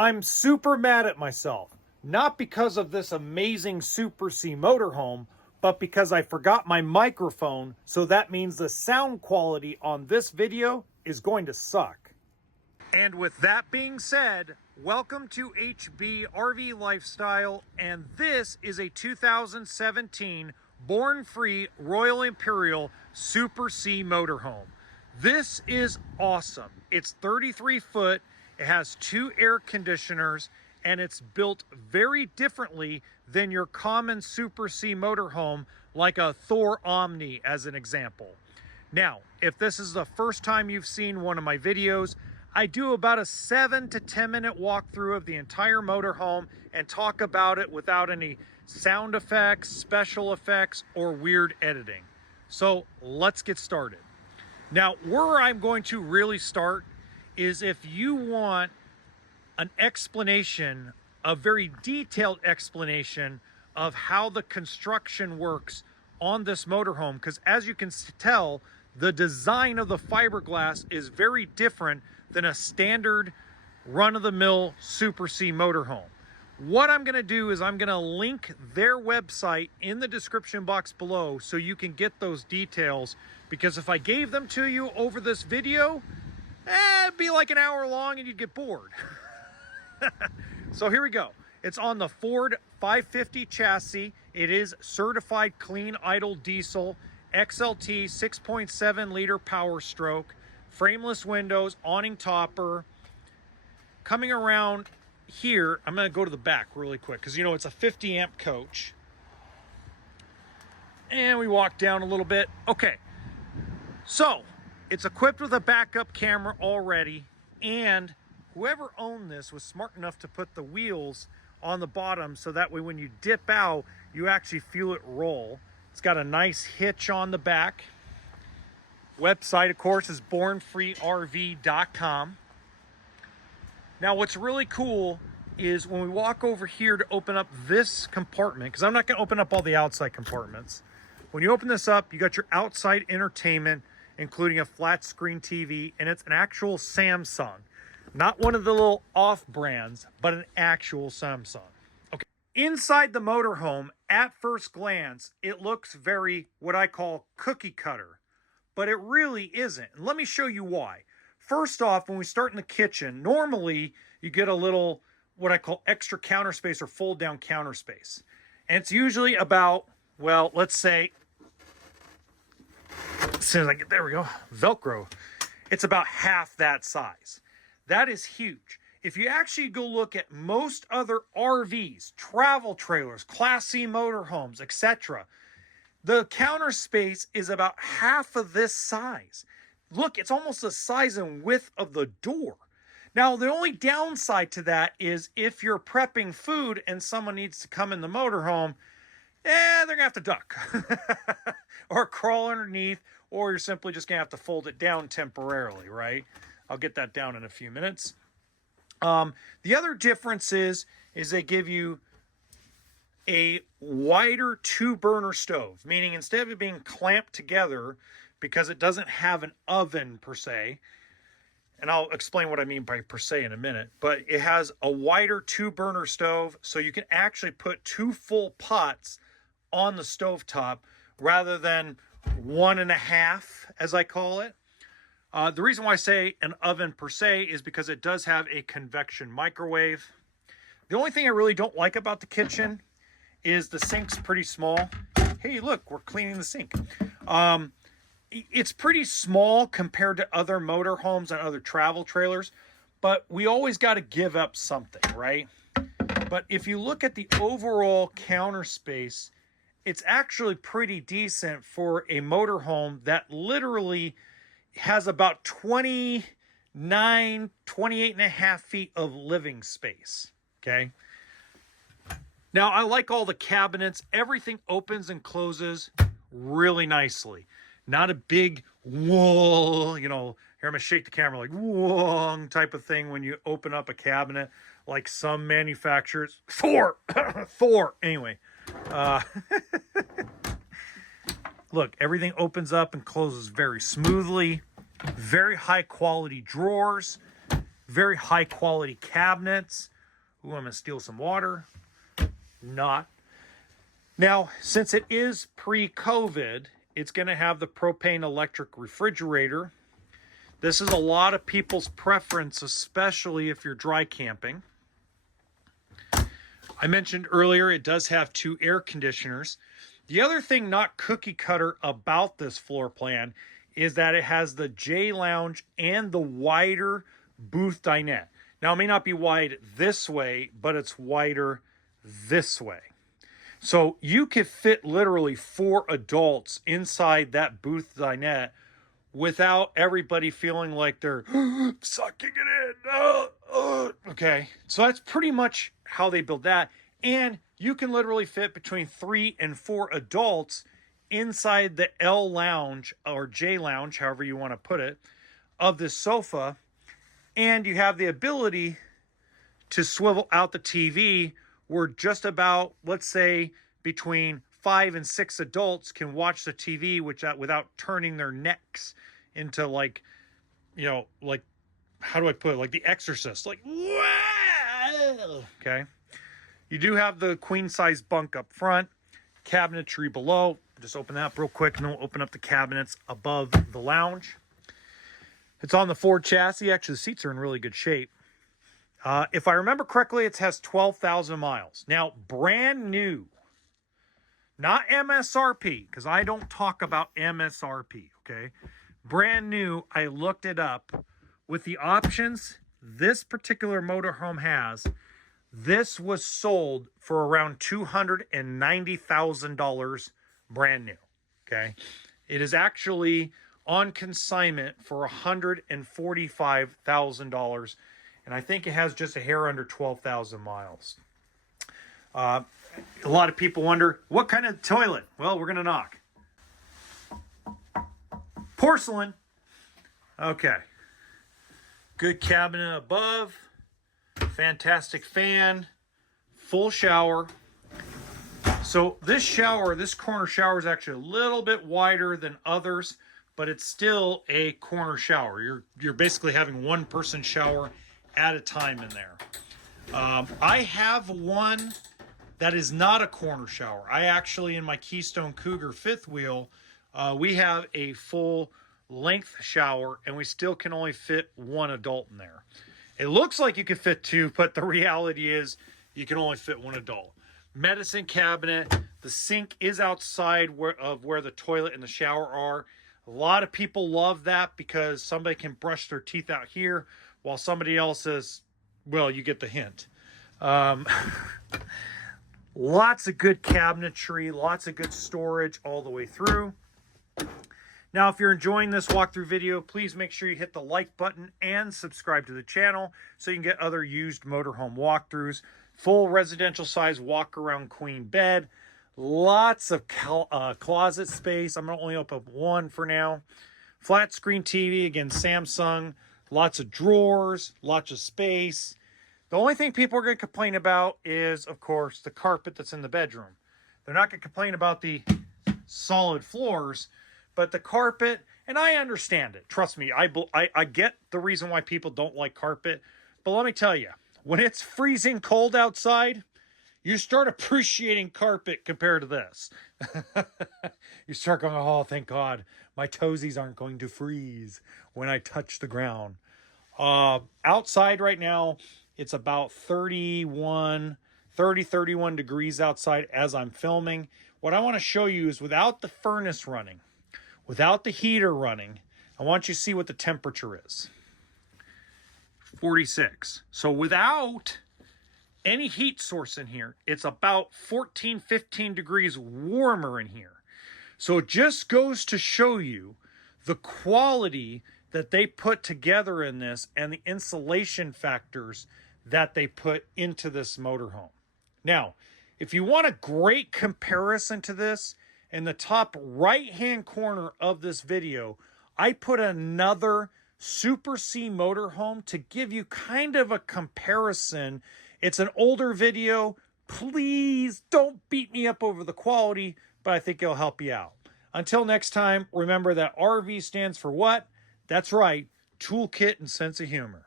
I'm super mad at myself. Not because of this amazing Super C motorhome, but because I forgot my microphone, so that means the sound quality on this video is going to suck. And with that being said, welcome to HB RV Lifestyle, and this is a 2017 Born Free Royal Imperial Super C motorhome. This is awesome. It's 33 foot, it has 2 air conditioners, and it's built very differently than your common Super C motorhome, like a Thor Omni as an example. Now, if this is the first time you've seen one of my videos, I do about a 7 to 10 minute walkthrough of the entire motorhome and talk about it without any sound effects, special effects, or weird editing. So let's get started. Now, where I'm going to really start is if you want an explanation, a very detailed explanation of how the construction works on this motorhome, because as you can tell, the design of the fiberglass is very different than a standard run-of-the-mill Super C motorhome. What I'm going to do is I'm going to link their website in the description box below so you can get those details, because if I gave them to you over this video, it'd be like an hour long and you'd get bored. So here we go. It's on the Ford 550 chassis. It is certified clean idle diesel, XLT 6.7 liter power stroke, frameless windows, awning topper. Coming around here, I'm going to go to the back really quick because, you know, it's a 50 amp coach. And we walk down a little bit. Okay, so it's equipped with a backup camera already, and whoever owned this was smart enough to put the wheels on the bottom so that way when you dip out, you actually feel it roll. It's got a nice hitch on the back. Website, of course, is bornfreerv.com. Now, what's really cool is when we walk over here to open up this compartment, because I'm not going to open up all the outside compartments. When you open this up, you got your outside entertainment, including a flat screen TV, and it's an actual Samsung. Not one of the little off brands, but an actual Samsung. Okay. Inside the motorhome, at first glance, it looks very what I call cookie cutter, but it really isn't. And let me show you why. First off, when we start in the kitchen, normally you get a little what I call extra counter space or fold down counter space. And it's usually about, well, let's say, as soon as I get, there we go, Velcro. It's about half that size. That is huge. If you actually go look at most other RVs, travel trailers, Class C motorhomes, etc., the counter space is about half of this size. Look, it's almost the size and width of the door. Now, the only downside to that is if you're prepping food and someone needs to come in the motorhome, they're going to have to duck or crawl underneath, or you're simply just going to have to fold it down temporarily, right? I'll get that down in a few minutes. The other difference is they give you a wider 2-burner stove, meaning instead of it being clamped together, because it doesn't have an oven per se, and I'll explain what I mean by per se in a minute, but it has a wider 2-burner stove, so you can actually put 2 full pots on the stovetop rather than 1.5, as I call it. The reason why I say an oven per se is because it does have a convection microwave. The only thing I really don't like about the kitchen is the sink's pretty small. Hey, look, we're cleaning the sink. It's pretty small compared to other motorhomes and other travel trailers, but we always got to give up something, right? But if you look at the overall counter space, it's actually pretty decent for a motorhome that literally has about 28 and a half feet of living space, okay? Now, I like all the cabinets. Everything opens and closes really nicely. Not a big, whoa, you know, here I'm going to shake the camera like, whoa, type of thing when you open up a cabinet like some manufacturers. Thor! Anyway. Look, everything opens up and closes very smoothly. Very high quality drawers. Very high quality cabinets. Ooh, I'm gonna steal some water. Not. Now, since it is pre-COVID, it's gonna have the propane electric refrigerator. This is a lot of people's preference, especially if you're dry camping. I mentioned earlier, it does have 2 air conditioners. The other thing not cookie cutter about this floor plan is that it has the J lounge and the wider booth dinette. Now, it may not be wide this way, but it's wider this way. So you could fit literally 4 adults inside that booth dinette without everybody feeling like they're sucking it in. Okay, so that's pretty much how they build that. And you can literally fit between 3 and 4 adults inside the L lounge or J lounge, however you want to put it, of this sofa. And you have the ability to swivel out the TV where just about, let's say, between 5 and 6 adults can watch the TV without turning their necks into, like, you know, like, how do I put it? Like The Exorcist. Like, okay. You do have the queen size bunk up front, cabinetry below. Just open that up real quick and then we'll open up the cabinets above the lounge. It's on the Ford chassis. Actually, the seats are in really good shape. If I remember correctly, it has 12,000 miles. Now, brand new. Not MSRP, because I don't talk about MSRP, okay? Brand new, I looked it up. With the options this particular motorhome has, this was sold for around $290,000 brand new, okay? It is actually on consignment for $145,000, and I think it has just a hair under 12,000 miles. A lot of people wonder, what kind of toilet? Well, we're gonna knock. Porcelain. Okay. Good cabinet above. Fantastic fan. Full shower. So this shower, this corner shower is actually a little bit wider than others, but it's still a corner shower. You're basically having one person shower at a time in there. I have one that is not a corner shower. I actually, in my Keystone Cougar fifth wheel, we have a full length shower and we still can only fit 1 adult in there. It looks like you could fit 2, but the reality is you can only fit 1 adult. Medicine cabinet. The sink is outside of where the toilet and the shower are. A lot of people love that because somebody can brush their teeth out here while somebody else is, well, you get the hint. Lots of good cabinetry, lots of good storage all the way through. Now, if you're enjoying this walkthrough video, please make sure you hit the like button and subscribe to the channel so you can get other used motorhome walkthroughs. Full residential size walk around queen bed. Lots of closet space. I'm going to only open up 1 for now. Flat screen TV, again, Samsung. Lots of drawers, lots of space. The only thing people are going to complain about is, of course, the carpet that's in the bedroom. They're not going to complain about the solid floors, but the carpet, and I understand it. Trust me, I get the reason why people don't like carpet. But let me tell you, when it's freezing cold outside, you start appreciating carpet compared to this. You start going, oh, thank God, my toesies aren't going to freeze when I touch the ground. Outside right now, it's about 31 degrees outside as I'm filming. What I want to show you is without the furnace running, without the heater running, I want you to see what the temperature is. 46. So without any heat source in here, it's about 14, 15 degrees warmer in here. So it just goes to show you the quality that they put together in this and the insulation factors that they put into this motorhome. Now, if you want a great comparison to this, in the top right-hand corner of this video, I put another Super C motorhome to give you kind of a comparison. It's an older video. Please don't beat me up over the quality, but I think it'll help you out. Until next time, remember that RV stands for what? That's right, toolkit and sense of humor.